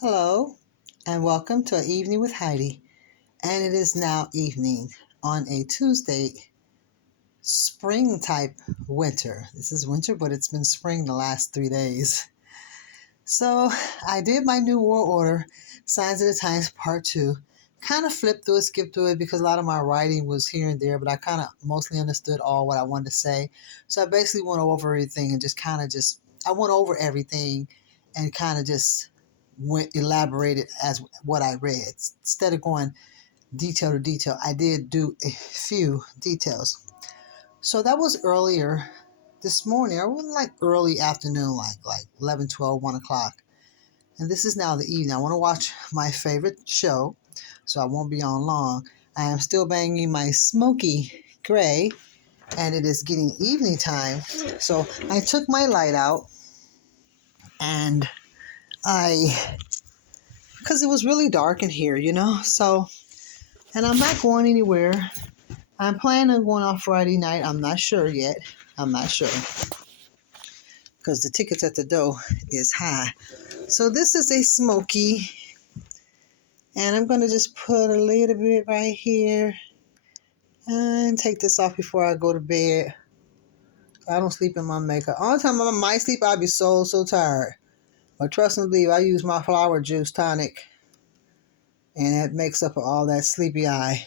Hello, and welcome to Evening with Heidi. And it is now evening on a Tuesday, spring type winter. This is winter, but it's been spring the last 3 days. So I did my New World Order, Signs of the Times Part 2. Kind of flipped through it, skipped through it because a lot of my writing was here and there, but I kind of mostly understood all what I wanted to say. So I basically went over everything and I went over everything and kind of just went elaborated as what I read. Instead of going detail to detail, I did do a few details. So that was earlier this morning. I wasn't like early afternoon, like 11, 12, 1 o'clock. And this is now the evening. I want to watch my favorite show, so I won't be on long. I am still banging my smoky gray, and it is getting evening time. So I took my light out, and because it was really dark in here, so, and I'm not going anywhere. I'm planning on going off Friday night. I'm not sure yet. I'm not sure because the tickets at the door is high. So this is a smoky, and I'm going to just put a little bit right here and take this off before I go to bed. I don't sleep in my makeup. All the time I might sleep, I'll be so tired. But trust and believe, I use my flower juice tonic, and it makes up for all that sleepy eye.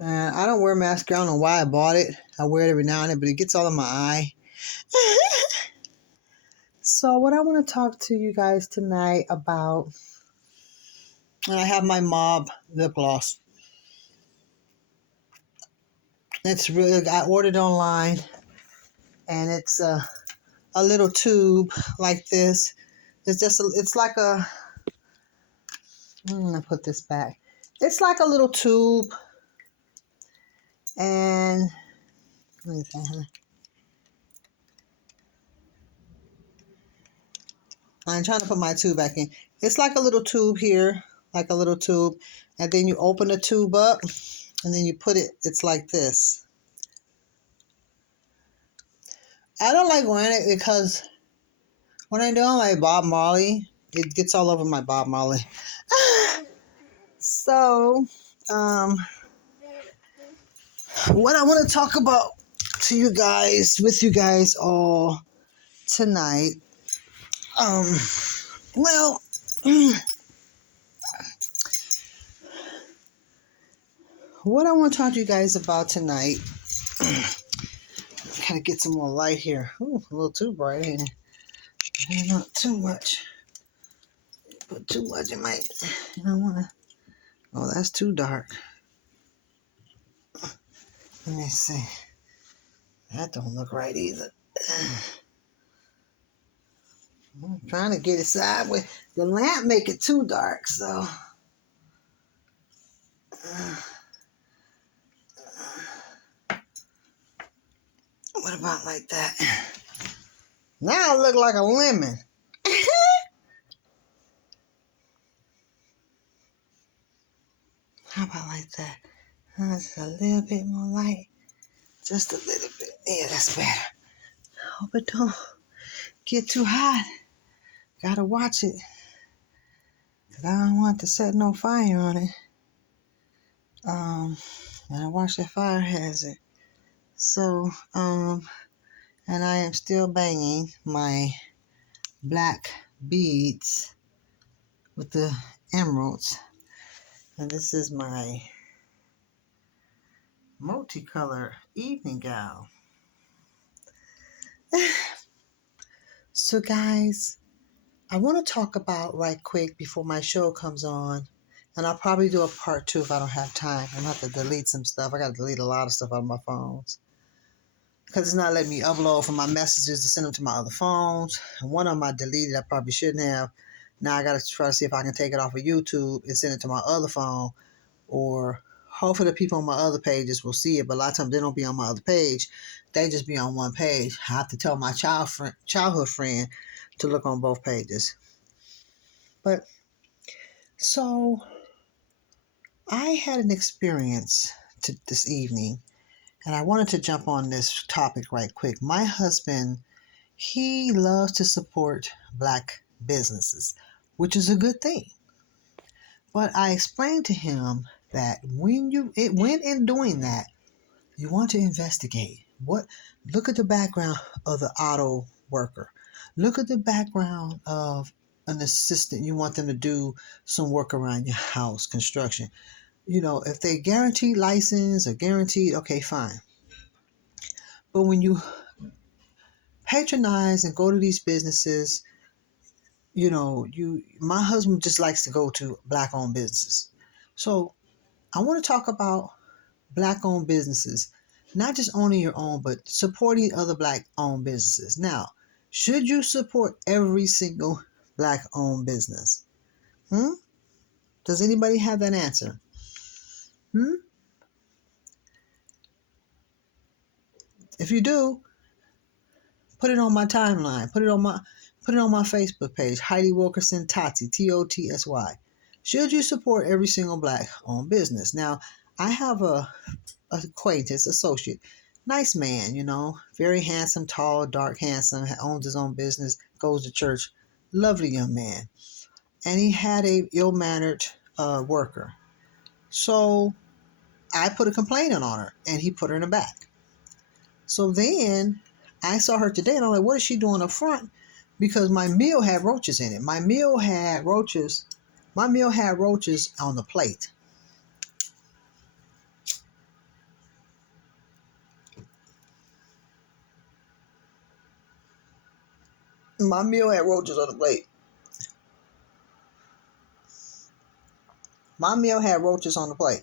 And I don't wear mascara. I don't know why I bought it. I wear it every now and then, but it gets all in my eye. So what I want to talk to you guys tonight about, and I have my Mob lip gloss. It's really, I ordered online, and it's a little tube like this. It's like a, I'm going to put this back. It's like a little tube, and let me see. I'm trying to put my tube back in. It's like a little tube here, like a little tube, and then you open the tube up, and then you put it, it's like this. I don't like wearing it because when I do my Bob Marley, it gets all over my Bob Marley. So, what I want to talk about with you guys all tonight, well, what I want to talk to you guys about tonight, kind of get some more light here. Ooh, a little too bright, ain't it? Not too much. Put too much, it might, you don't want to, oh, that's too dark. Let me see. That don't look right either. I'm trying to get it sideways. The lamp make it too dark, so. What about like that? Now I look like a lemon. How about like that? Just a little bit more light. Just a little bit. Yeah, that's better. Hope it don't get too hot. Gotta watch it. Because I don't want to set no fire on it. And I watch that fire hazard. So, and I am still banging my black beads with the emeralds. And this is my multicolor evening gown. So guys, I want to talk about right quick before my show comes on, and I'll probably do a part 2 if I don't have time. I'm going to have to delete some stuff. I got to delete a lot of stuff out of my phones because it's not letting me upload from my messages to send them to my other phones. And one of them I deleted, I probably shouldn't have. Now I got to try to see if I can take it off of YouTube and send it to my other phone, or hopefully the people on my other pages will see it, but a lot of times they don't be on my other page. They just be on one page. I have to tell my childhood friend to look on both pages. But so I had an experience this evening, and I wanted to jump on this topic right quick. My husband, he loves to support Black businesses, which is a good thing. But I explained to him that when in doing that, you want to investigate. Look at the background of the auto worker. Look at the background of an assistant. You want them to do some work around your house, construction. If they guaranteed license or guaranteed, okay, fine. But when you patronize and go to these businesses, my husband just likes to go to black owned businesses. So I want to talk about black owned businesses, not just owning your own, but supporting other black owned businesses. Now, should you support every single black owned business? Does anybody have that answer? If you do, put it on my timeline. Put it on my Facebook page, Heidi Wilkerson Totsy, Totsy. Should you support every single black owned business? Now, I have a acquaintance, associate, nice man, very handsome, tall, dark, handsome, owns his own business, goes to church, lovely young man. And he had a ill-mannered worker. So I put a complaint on her, and he put her in the back. So then I saw her today, and I'm like, what is she doing up front? Because my meal had roaches in it. My meal had roaches on the plate. My meal had roaches on the plate. My meal had roaches on the plate.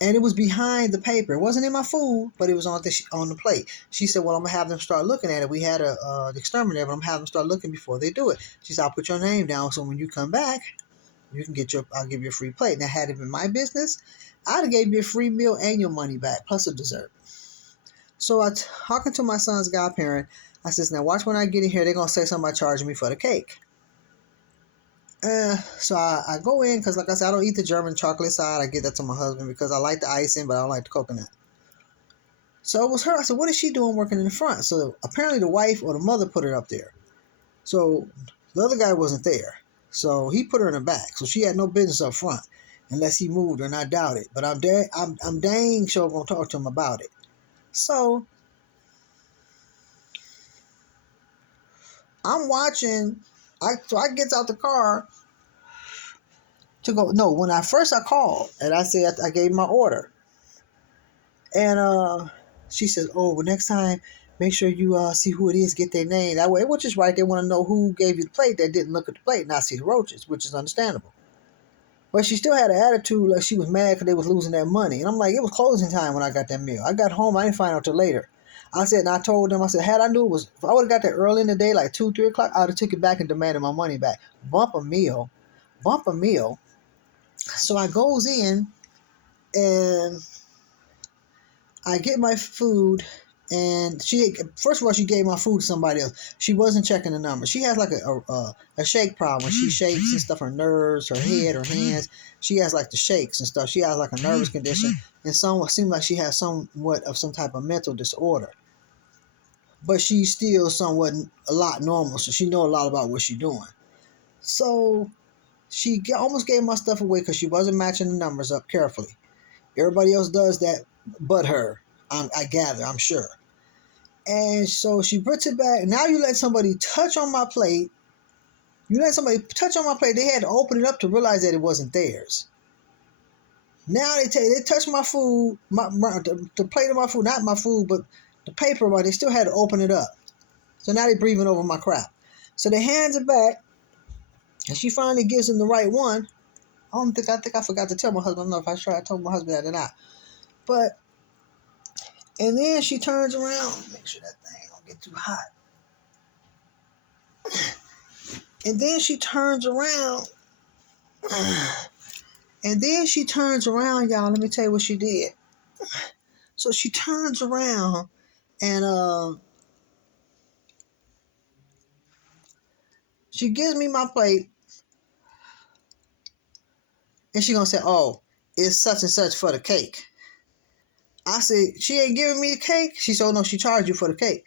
And it was behind the paper. It wasn't in my food, but it was on the plate. She said, well, I'm going to have them start looking at it. We had the exterminator, but I'm going to have them start looking before they do it. She said, I'll put your name down, so when you come back, you can I'll give you a free plate. Now, had it been my business, I'd have gave you a free meal and your money back, plus a dessert. So I talking to my son's godparent, I says, now watch when I get in here, they're going to say something about charging me for the cake. So I go in because, like I said, I don't eat the German chocolate side. I give that to my husband because I like the icing, but I don't like the coconut. So it was her. I said, what is she doing working in the front? So apparently the wife or the mother put her up there. So the other guy wasn't there. So he put her in the back. So she had no business up front unless he moved her, and I doubt it. But I'm dang sure going to talk to him about it. So I'm watching. So I gets out the car to go. No, when I called and I said I gave my order, and she says, "Oh, well, next time, make sure you see who it is, get their name. That way, which is right. They want to know who gave you the plate. That didn't look at the plate, and not see the roaches, which is understandable." But she still had an attitude like she was mad because they was losing their money, and I'm like, it was closing time when I got that meal. I got home, I didn't find out till later. I said, and I told them, I said, had I knew if I would have got there early in the day, like 2, 3 o'clock, I would have took it back and demanded my money back. Bump a meal. So I goes in and I get my food, and first of all, she gave my food to somebody else. She wasn't checking the number. She has like a shake problem. When she shakes and stuff, her nerves, her head, her hands, she has like the shakes and stuff. She has like a nervous condition, and seems like she has somewhat of some type of mental disorder. But she's still somewhat a lot normal, so she know a lot about what she's doing. So she almost gave my stuff away because she wasn't matching the numbers up carefully. Everybody else does that but her, I gather, I'm sure. And so she puts it back. Now you let somebody touch on my plate. They had to open it up to realize that it wasn't theirs. Now they touch my food, the plate of my food, not my food, but the paper, but they still had to open it up. So now they're breathing over my crap. So they hands it back, and she finally gives him the right one. I think I forgot to tell my husband. I don't know if I told my husband that or not. But, and then she turns around. Make sure that thing don't get too hot. And then she turns around. Y'all. Let me tell you what she did. So she turns around and she gives me my plate. And she gonna say, oh, it's such and such for the cake. I said, she ain't giving me the cake? She said, oh, no, she charged you for the cake.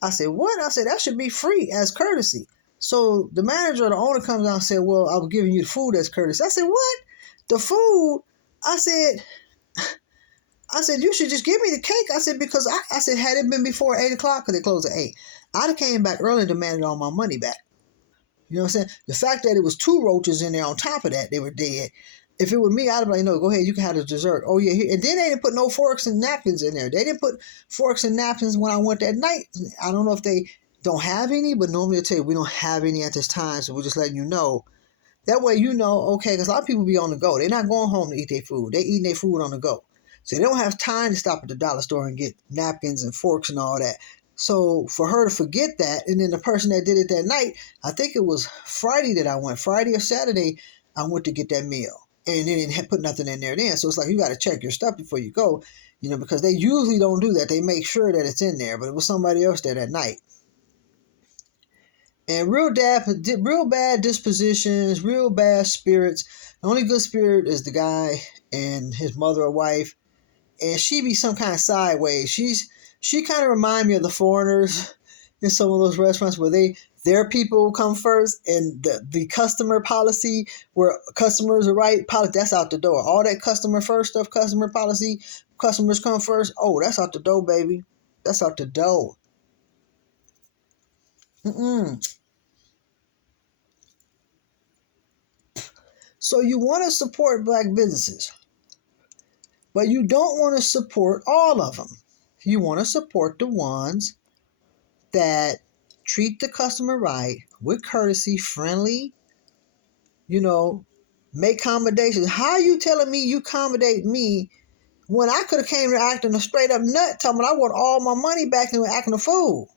I said, what? I said, that should be free as courtesy. So the manager or the owner comes out and said, well, I was giving you the food as courtesy. I said, what? The food? I said, you should just give me the cake. I said, because I said, had it been before 8 o'clock, because they closed at 8, I'd have came back early and demanded all my money back. You know what I'm saying? The fact that it was 2 roaches in there on top of that, they were dead. If it were me, I'd have been like, no, go ahead, you can have the dessert. Oh, yeah. And then they didn't put no forks and napkins in there. They didn't put forks and napkins when I went that night. I don't know if they don't have any, but normally they'll tell you, we don't have any at this time, so we're just letting you know. That way you know, okay, because a lot of people be on the go. They're not going home to eat their food. They're eating their food on the go. So they don't have time to stop at the dollar store and get napkins and forks and all that. So for her to forget that, and then the person that did it that night, I think it was Friday that I went, Friday or Saturday, I went to get that meal. And they didn't put nothing in there then. So it's like you got to check your stuff before you go, because they usually don't do that. They make sure that it's in there, but it was somebody else there that night. And real bad dispositions, real bad spirits. The only good spirit is the guy and his mother or wife, and she be some kind of sideways. She kind of remind me of the foreigners in some of those restaurants where their people come first, and the customer policy where customers are right policy, that's out the door. All that customer first stuff, customer policy, customers come first. Oh, that's out the door, baby. That's out the door. Mm-mm. So you want to support black businesses, but you don't want to support all of them. You want to support the ones that treat the customer right, with courtesy, friendly, make accommodations. How you telling me you accommodate me when I could have came here acting a straight up nut, telling me I want all my money back and acting a fool,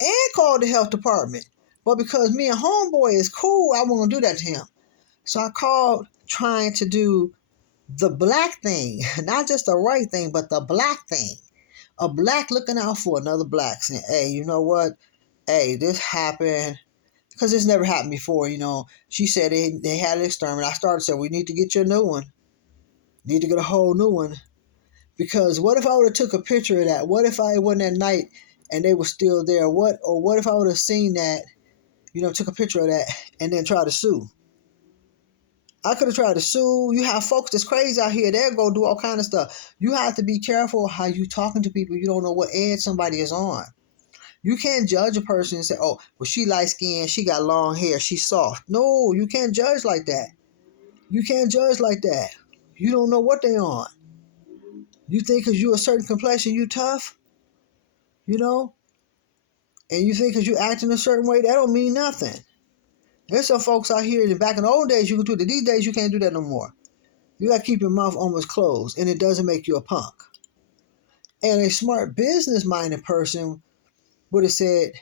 and called the health department. But because me and homeboy is cool, I wasn't gonna do that to him. So I called trying to do the black thing, not just the right thing, but the black thing. A black looking out for another black, saying, hey, you know what? Hey, this happened. Because this never happened before, She said they had an exterminate. I started saying, we need to get you a new one. Need to get a whole new one. Because what if I would have took a picture of that? What if I wasn't at night and they were still there? What if I would have seen that, took a picture of that and then tried to sue? I could have tried to sue. You have folks that's crazy out here. They'll go do all kind of stuff. You have to be careful how you talking to people. You don't know what edge somebody is on. You can't judge a person and say, oh, well, she light skinned, she got long hair, she's soft. No, you can't judge like that. You can't judge like that. You don't know what they on. You think because you a certain complexion, you tough, and you think because you acting a certain way, that don't mean nothing. There's some folks out here that back in the old days you could do that. These days you can't do that no more. You got to keep your mouth almost closed, and it doesn't make you a punk. And a smart business-minded person would have said,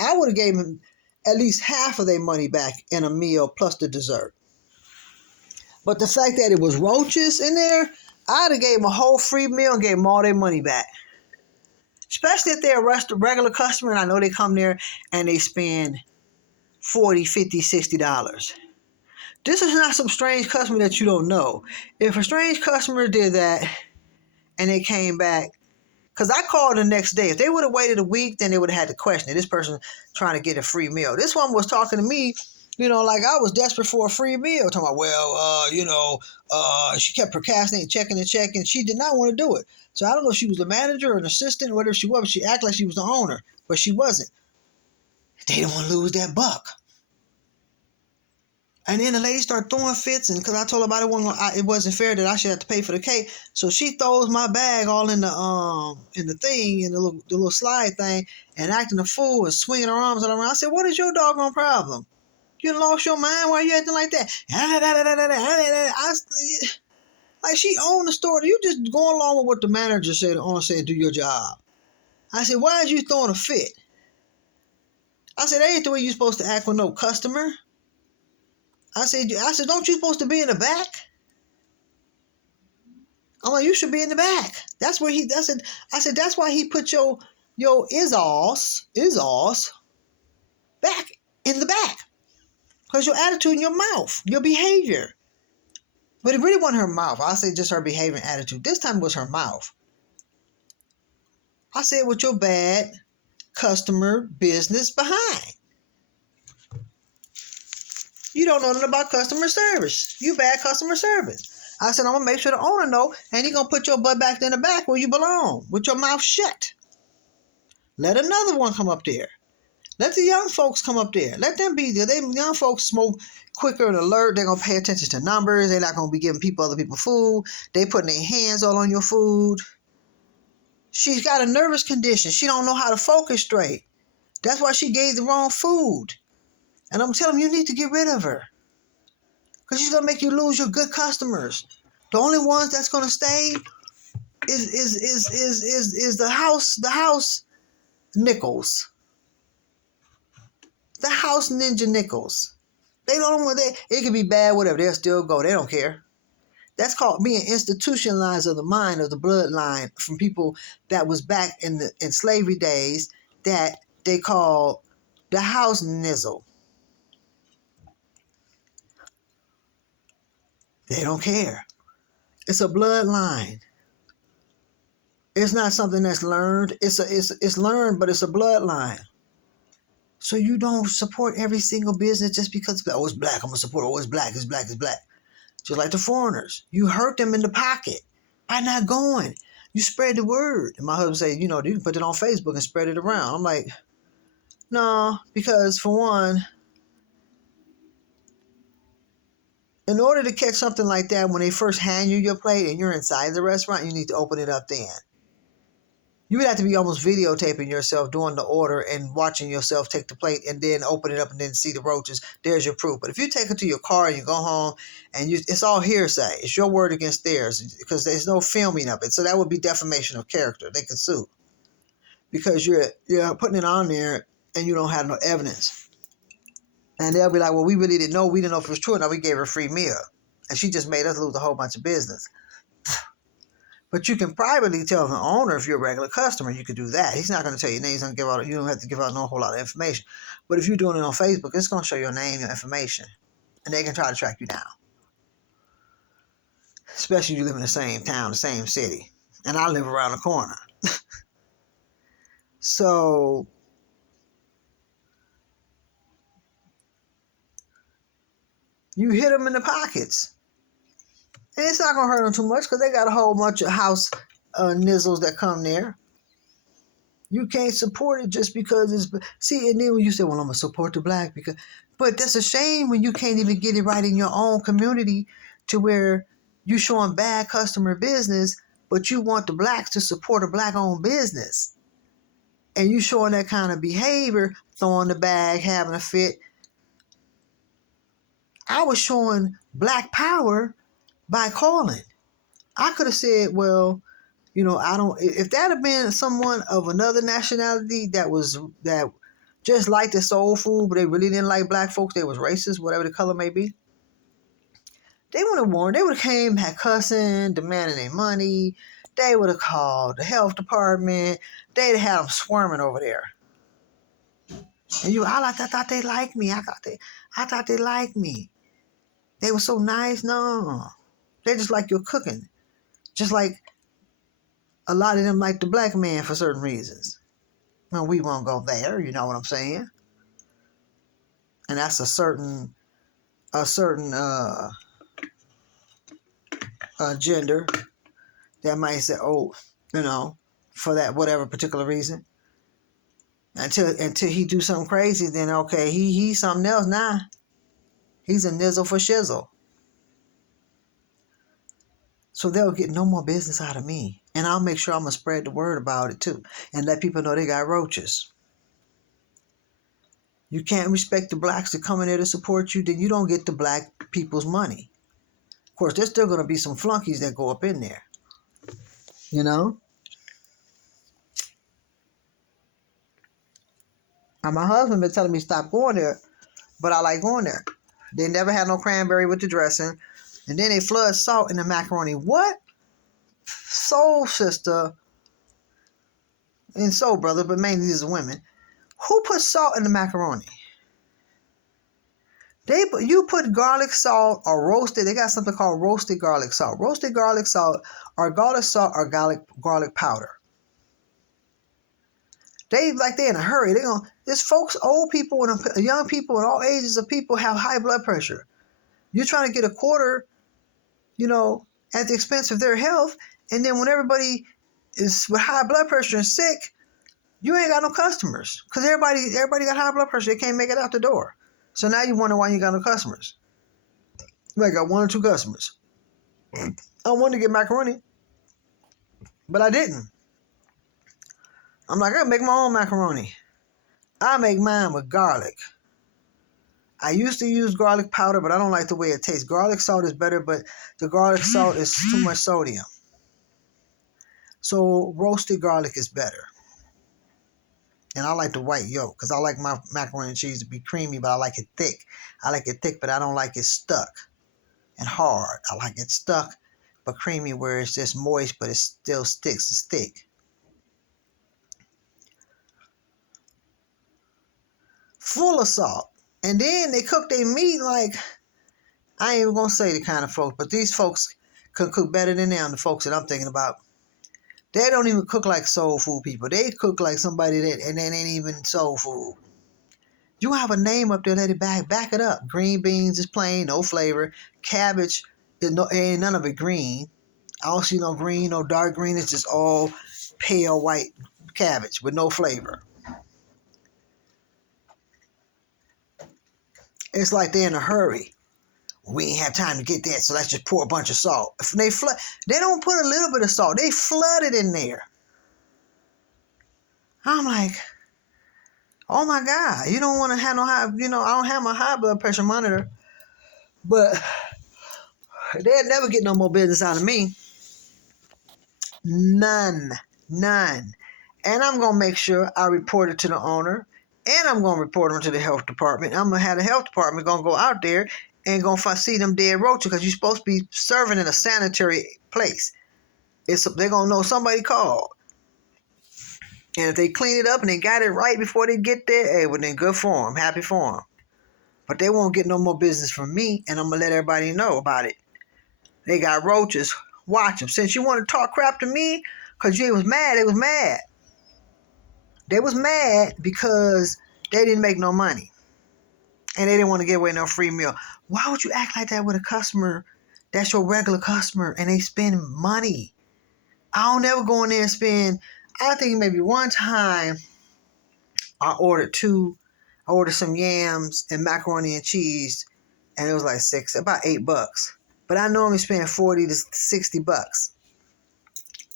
I would have gave him at least half of their money back in a meal plus the dessert. But the fact that it was roaches in there, I'd have gave them a whole free meal and gave them all their money back. Especially if they're a regular customer and I know they come there and they spend $40, $50, $60. This is not some strange customer that you don't know. If a strange customer did that and they came back, because I called the next day. If they would have waited a week, then they would have had to question it. This person trying to get a free meal. This one was talking to me, like I was desperate for a free meal. Talking about, she kept procrastinating, checking. She did not want to do it. So I don't know if she was the manager or an assistant, whatever she was, but she acted like she was the owner, but she wasn't. They didn't want to lose that buck. And then the lady started throwing fits, and because I told her about it wasn't fair that I should have to pay for the cake. So she throws my bag all in the thing, in the little slide thing, and acting a fool and swinging her arms all around. I said, "What is your doggone problem? You lost your mind? Why you acting like that?" Like she owned the store. You just go along with what the manager said. The owner said, "Do your job." I said, "Why is you throwing a fit?" I said, "That ain't the way you supposed to act with no customer." I said, "Don't you supposed to be in the back?" I'm like, "You should be in the back." That's where I said, "That's why he put your is-alls back in the back. Because your attitude in your mouth, your behavior." But it really wasn't her mouth. I say just her behavior and attitude. This time it was her mouth. I said, with your bad customer business behind. You don't know nothing about customer service. You bad customer service. I said, I'm going to make sure the owner know, and you're going to put your butt back in the back where you belong, with your mouth shut. Let another one come up there. Let the young folks come up there. Let them be there. Them young folks more quicker and alert. They're going to pay attention to numbers. They're not going to be giving other people food. They putting their hands all on your food. She's got a nervous condition. She don't know how to focus straight. That's why she gave the wrong food. And I'm telling you need to get rid of her. Because she's going to make you lose your good customers. The only ones that's going to stay is the house nickels. The house ninja nickels. They don't want it can be bad, whatever. They'll still go. They don't care. That's called being institutionalized of the mind of the bloodline from people that was back in slavery days that they call the house nizzle. They don't care. It's a bloodline. It's not something that's learned. It's learned, but it's a bloodline. So you don't support every single business just because it's black. I'm gonna support. It's black. It's black. It's black. Just like the foreigners, you hurt them in the pocket by not going. You spread the word. And my husband said, you can put it on Facebook and spread it around. I'm like, no, because for one, in order to catch something like that, when they first hand you your plate and you're inside the restaurant, you need to open it up then. You would have to be almost videotaping yourself doing the order and watching yourself take the plate and then open it up and then see the roaches. There's your proof. But if you take it to your car and you go home and it's all hearsay. It's your word against theirs because there's no filming of it. So that would be defamation of character. They could sue because you're putting it on there and you don't have no evidence. And they'll be like, well, we really didn't know. We didn't know if it was true. Now we gave her a free meal. And she just made us lose a whole bunch of business. But you can privately tell the owner if you're a regular customer, you could do that. He's not going to tell you name. He's going to give out. You don't have to give out no whole lot of information. But if you're doing it on Facebook, it's going to show your name, your information, and they can try to track you down. Especially if you live in the same town, the same city, and I live around the corner. So you hit them in the pockets. And it's not going to hurt them too much because they got a whole bunch of house nizzles that come there. You can't support it just because it's... See, and then when you say, well, I'm going to support the black because... But that's a shame when you can't even get it right in your own community to where you're showing bad customer business, but you want the blacks to support a black-owned business. And you showing that kind of behavior, throwing the bag, having a fit. I was showing black power by calling. I could have said, well, I don't, if that had been someone of another nationality that just liked the soul food, but they really didn't like black folks, they was racist, whatever the color may be, they would have warned, they would have came, had cussing, demanding their money, they would have called the health department, they'd have them swarming over there. And I thought they liked me, I thought they liked me. They were so nice, no. They just like your cooking. Just like a lot of them like the black man for certain reasons. Well, we won't go there, you know what I'm saying? And that's a certain gender that might say, oh, for that whatever particular reason. Until he do something crazy, then okay, he's something else now. He's a nizzle for shizzle. So they'll get no more business out of me. And I'll make sure I'm going to spread the word about it too. And let people know they got roaches. You can't respect the blacks to come in there to support you, then you don't get the black people's money. Of course, there's still going to be some flunkies that go up in there. And my husband been telling me stop going there, but I like going there. They never had no cranberry with the dressing. And then they flood salt in the macaroni. What? Soul sister and soul brother, but mainly these are women. Who put salt in the macaroni? You put garlic salt or roasted. They got something called roasted garlic salt. Roasted garlic salt or garlic salt or garlic powder. They in a hurry. There's folks, old people and young people and all ages of people have high blood pressure. You're trying to get a quarter, you know, at the expense of their health. And then when everybody is with high blood pressure and sick, you ain't got no customers because everybody got high blood pressure. They can't make it out the door. So now you wonder why you got no customers. You might got one or two customers. I wanted to get macaroni, but I didn't. I'm like, I make my own macaroni. I make mine with garlic. I used to use garlic powder, but I don't like the way it tastes. Garlic salt is better, but the garlic salt is too much sodium. So roasted garlic is better. And I like the white yolk because I like my macaroni and cheese to be creamy, but I like it thick. I like it thick, but I don't like it stuck and hard. I like it stuck but creamy where it's just moist, but it still sticks. It's thick. Full of salt. And then they cook their meat like, I ain't even going to say the kind of folks, but these folks could cook better than them, the folks that I'm thinking about. They don't even cook like soul food people. They cook like somebody that, and they ain't even soul food. You have a name up there, let it back it up. Green beans is plain, no flavor. Cabbage, ain't none of it green. I don't see no green, no dark green. It's just all pale white cabbage with no flavor. It's like they're in a hurry. We ain't have time to get that, so let's just pour a bunch of salt. If they don't put a little bit of salt. They flood it in there. I'm like, oh my God, you don't want to have no high, I don't have my high blood pressure monitor, but they'll never get no more business out of me. None. And I'm going to make sure I report it to the owner, and I'm going to report them to the health department. I'm going to have the health department going to go out there and going to see them dead roaches because you're supposed to be serving in a sanitary place. They're going to know somebody called. And if they clean it up and they got it right before they get there, hey, well, then good for them. Happy for them. But they won't get no more business from me, and I'm going to let everybody know about it. They got roaches. Watch them. Since you want to talk crap to me because you was mad, they was mad. They was mad because they didn't make no money. And they didn't want to give away no free meal. Why would you act like that with a customer that's your regular customer and they spend money? I don't ever go in there and spend, I think maybe one time I ordered some yams and macaroni and cheese, and it was like about $8. But I normally spend $40 to $60.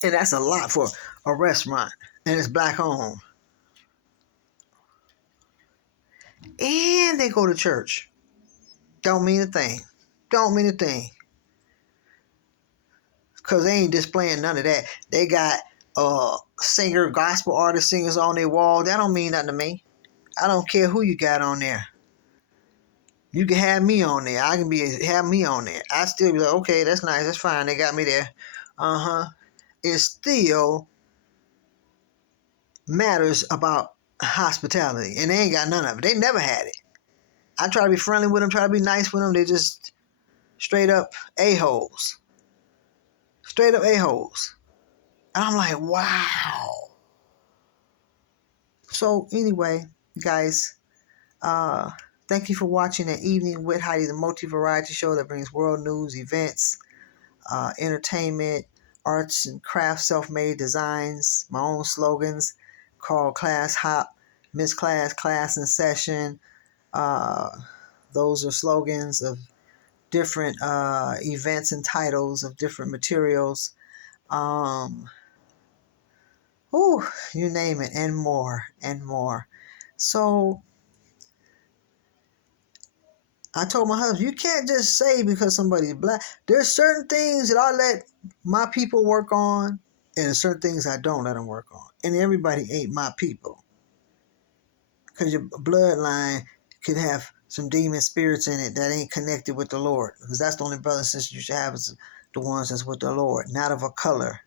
And that's a lot for a restaurant. And it's black owned. And they go to church. Don't mean a thing. Because they ain't displaying none of that. They got gospel artist singers on their wall. That don't mean nothing to me. I don't care who you got on there. You can have me on there. Have me on there. I still be like, okay, that's nice. That's fine. They got me there. It still matters about hospitality. And they ain't got none of it. They never had it. I try to be friendly with them, try to be nice with them. They just straight up a-holes. And I'm like, wow. So anyway, guys, thank you for watching An Evening with Heidi, the multi-variety show that brings world news, events, entertainment, arts and crafts, self-made designs, my own slogans called Class Hop, Miss Class, Class in Session. Those are slogans of different events and titles of different materials. You name it, and more. So I told my husband, you can't just say because somebody's black. There's certain things that I let my people work on, and there's certain things I don't let them work on. And everybody ain't my people. Because your bloodline could have some demon spirits in it that ain't connected with the Lord. Because that's the only brothers and sisters you should have is the ones that's with the Lord, not of a color.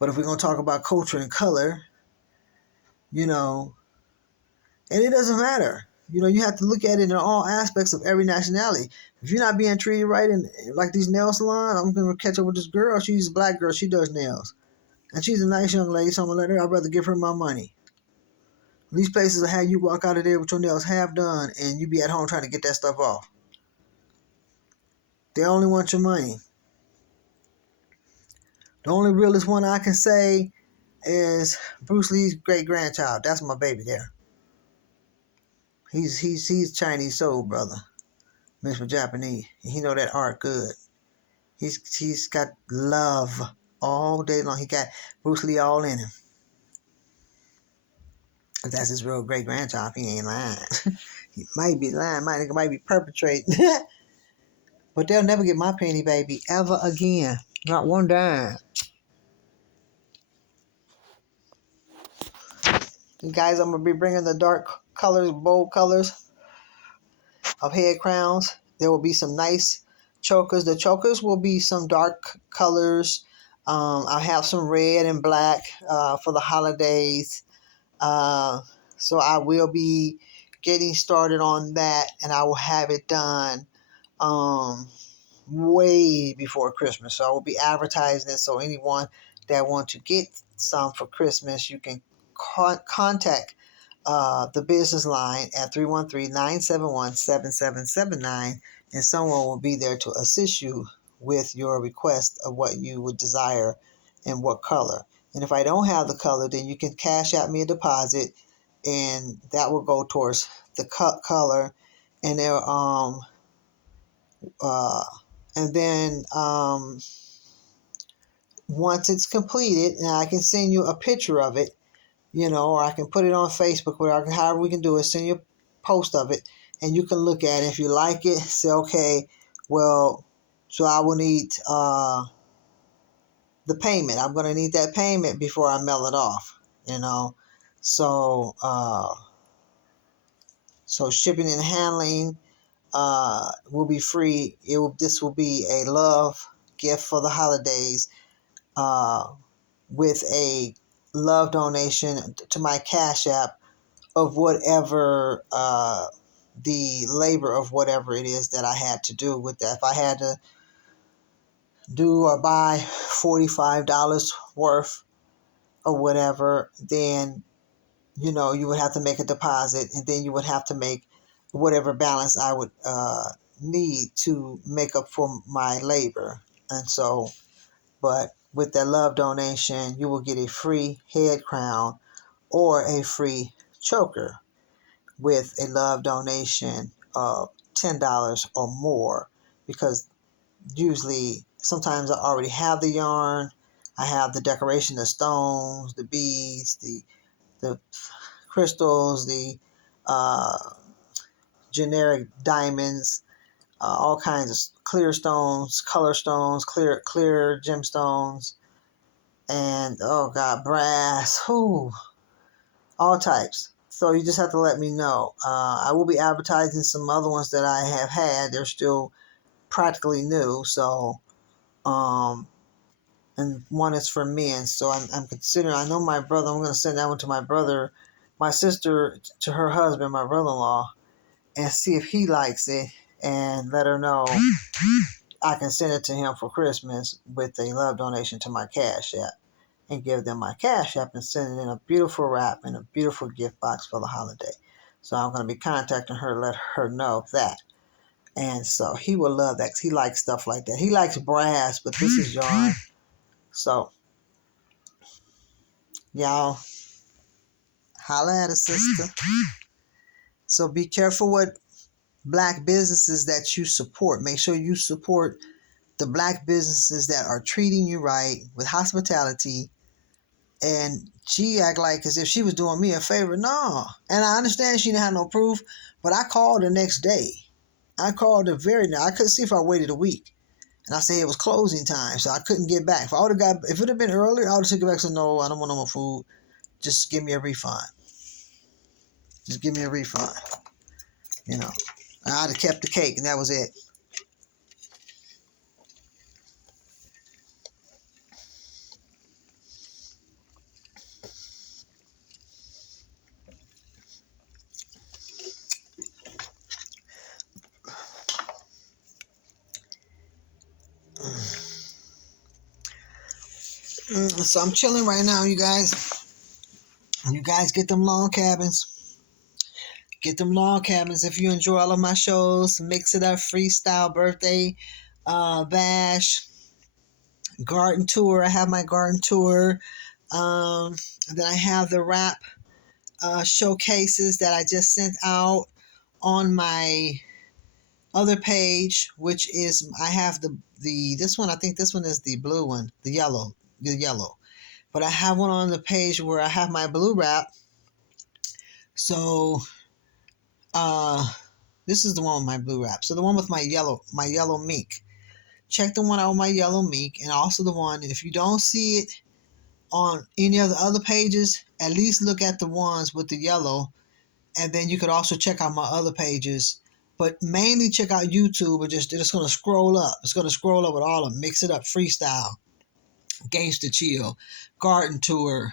But if we're going to talk about culture and color, and it doesn't matter. You have to look at it in all aspects of every nationality. If you're not being treated right in like these nail salons, I'm going to catch up with this girl. She's a black girl. She does nails. And she's a nice young lady, so I'm going to let her. I'd rather give her my money. These places will have you walk out of there with your nails half done and you be at home trying to get that stuff off. They only want your money. The only realest one I can say is Bruce Lee's great grandchild. That's my baby there. He's Chinese soul brother, mixed with Japanese. He know that art good. He's got love all day long. He got Bruce Lee all in him. If that's his real great grandchild, he ain't lying. He might be lying, might be perpetrating. But they'll never get my penny baby ever again. Not one dime. You guys, I'm gonna be bringing the dark colors, bold colors of head crowns. There will be some nice chokers. The chokers will be some dark colors. I'll have some red and black for the holidays. So I will be getting started on that, and I will have it done way before Christmas. So I will be advertising it. So anyone that want to get some for Christmas, you can contact the business line at 313-971-7779, and someone will be there to assist you with your request of what you would desire and what color. And if I don't have the color, then you can cash out me a deposit, and that will go towards the color. And there, and then once it's completed, and I can send you a picture of it, or I can put it on Facebook, however we can do it, send you a post of it, and you can look at it. If you like it, say, okay, well, so I will need the payment. I'm going to need that payment before I mail it off, So, so shipping and handling will be free. This will be a love gift for the holidays with a love donation to my Cash App of whatever the labor of whatever it is that I had to do with that. If I had to do or buy $45 worth or whatever, then you would have to make a deposit, and then you would have to make whatever balance I would need to make up for my labor. And so, but with that love donation, you will get a free head crown or a free choker with a love donation of $10 or more, because usually sometimes I already have the yarn, I have the decoration, the stones, the beads, the crystals, the uh, generic diamonds, all kinds of clear stones, color stones, clear gemstones, and oh god, brass, all types. So you just have to let me know. I will be advertising some other ones that I have had. They're still practically new. So, and one is for men. So I'm considering. I know my brother. I'm going to send that one to my brother, my sister to her husband, my brother-in-law, and see if he likes it, and let her know I can send it to him for Christmas with a love donation to my Cash App, and give them my Cash App and send it in a beautiful wrap and a beautiful gift box for the holiday. So I'm going to be contacting her, let her know that. And so he will love that because he likes stuff like that. He likes brass, but this is yarn. So, y'all, holla at a sister. So be careful what black businesses that you support. Make sure you support the black businesses that are treating you right with hospitality. And she act like as if she was doing me a favor. No. And I understand she didn't have no proof, but I called the next day. I called the very night. I couldn't see if I waited a week. And I said it was closing time, so I couldn't get back. If it would have been earlier, I would have took it back and said, no, I don't want no more food. Just give me a refund. Just give me a refund. I'd have kept the cake, and that was it. So I'm chilling right now, you guys. You guys get them log cabins. Get them log cabins if you enjoy all of my shows. Mix it up, freestyle, birthday, bash, garden tour. I have my garden tour. Then I have the rap showcases that I just sent out on my other page, which is I have the this one. I think this one is the blue one, the yellow. But I have one on the page where I have my blue rap. So this is the one with my blue wrap. So the one with my yellow mink. Check the one out with my yellow mink, and also the one. And if you don't see it on any of the other pages, at least look at the ones with the yellow, and then you could also check out my other pages. But mainly check out YouTube. And it's going to scroll up. It's going to scroll up with all of them. Mix it up, freestyle, gangster chill, garden tour,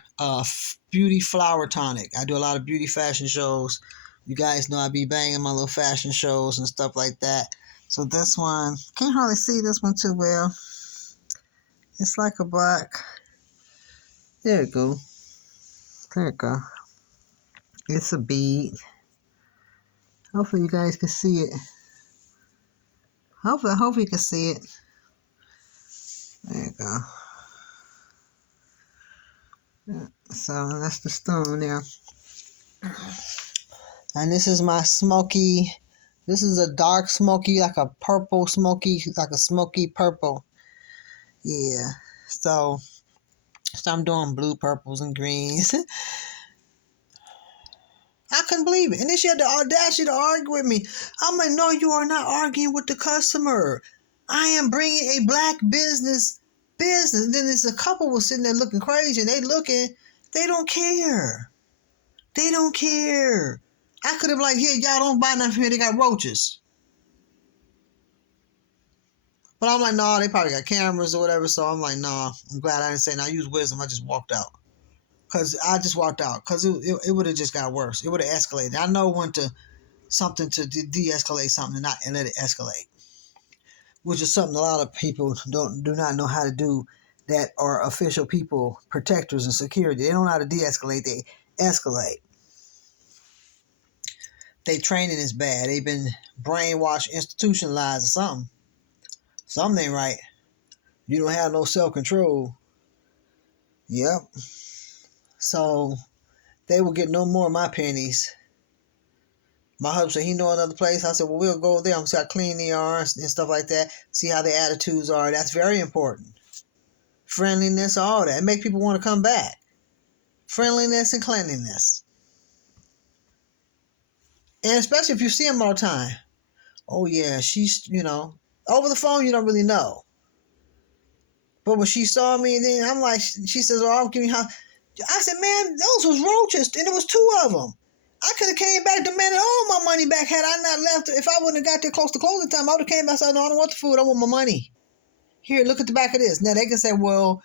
beauty flower tonic. I do a lot of beauty fashion shows. You guys know I be banging my little fashion shows and stuff like that. So this one, can't hardly see this one too well. It's like a black. There it go. There it go. It's a bead. Hopefully you guys can see it. Hopefully you can see it. There you go. So that's the stone there. And this is my smoky. This is a dark smoky, like a purple smoky, like a smoky purple. Yeah. So I'm doing blue, purples, and greens. I couldn't believe it. And then she had the audacity to argue with me. I'm like, no, you are not arguing with the customer. I am bringing a black business. And then there's a couple was sitting there looking crazy, and they don't care. They don't care. I could have like, yeah, y'all don't buy nothing from here. They got roaches. But I'm like, no, they probably got cameras or whatever. So I'm like, no, I'm glad I didn't say, no, use wisdom. I just walked out. Because it would have just got worse. It would have escalated. I know when to de-escalate something and let it escalate. Which is something a lot of people do not know how to do that are official people, protectors and security. They don't know how to de-escalate. They escalate. They training is bad. They've been brainwashed, institutionalized or something. Something ain't right. You don't have no self-control. Yep. So they will get no more of my pennies. My husband said he know another place. I said, well, we'll go there. I'm going to clean the yards and stuff like that. See how their attitudes are. That's very important. Friendliness, all that. It makes people want to come back. Friendliness and cleanliness. And especially if you see them all the time. Oh, yeah, she's, over the phone, you don't really know. But when she saw me, then I'm like, she says, oh, I'll give you how. I said, man, those was roaches, and there was 2 of them. I could have came back demanded all my money back had I not left. If I wouldn't have got there close to closing time, I would have came back and said, no, I don't want the food. I want my money. Here, look at the back of this. Now, they can say, well,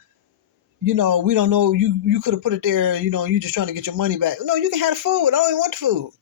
we don't know. You could have put it there, you're just trying to get your money back. No, you can have the food. I don't even want the food.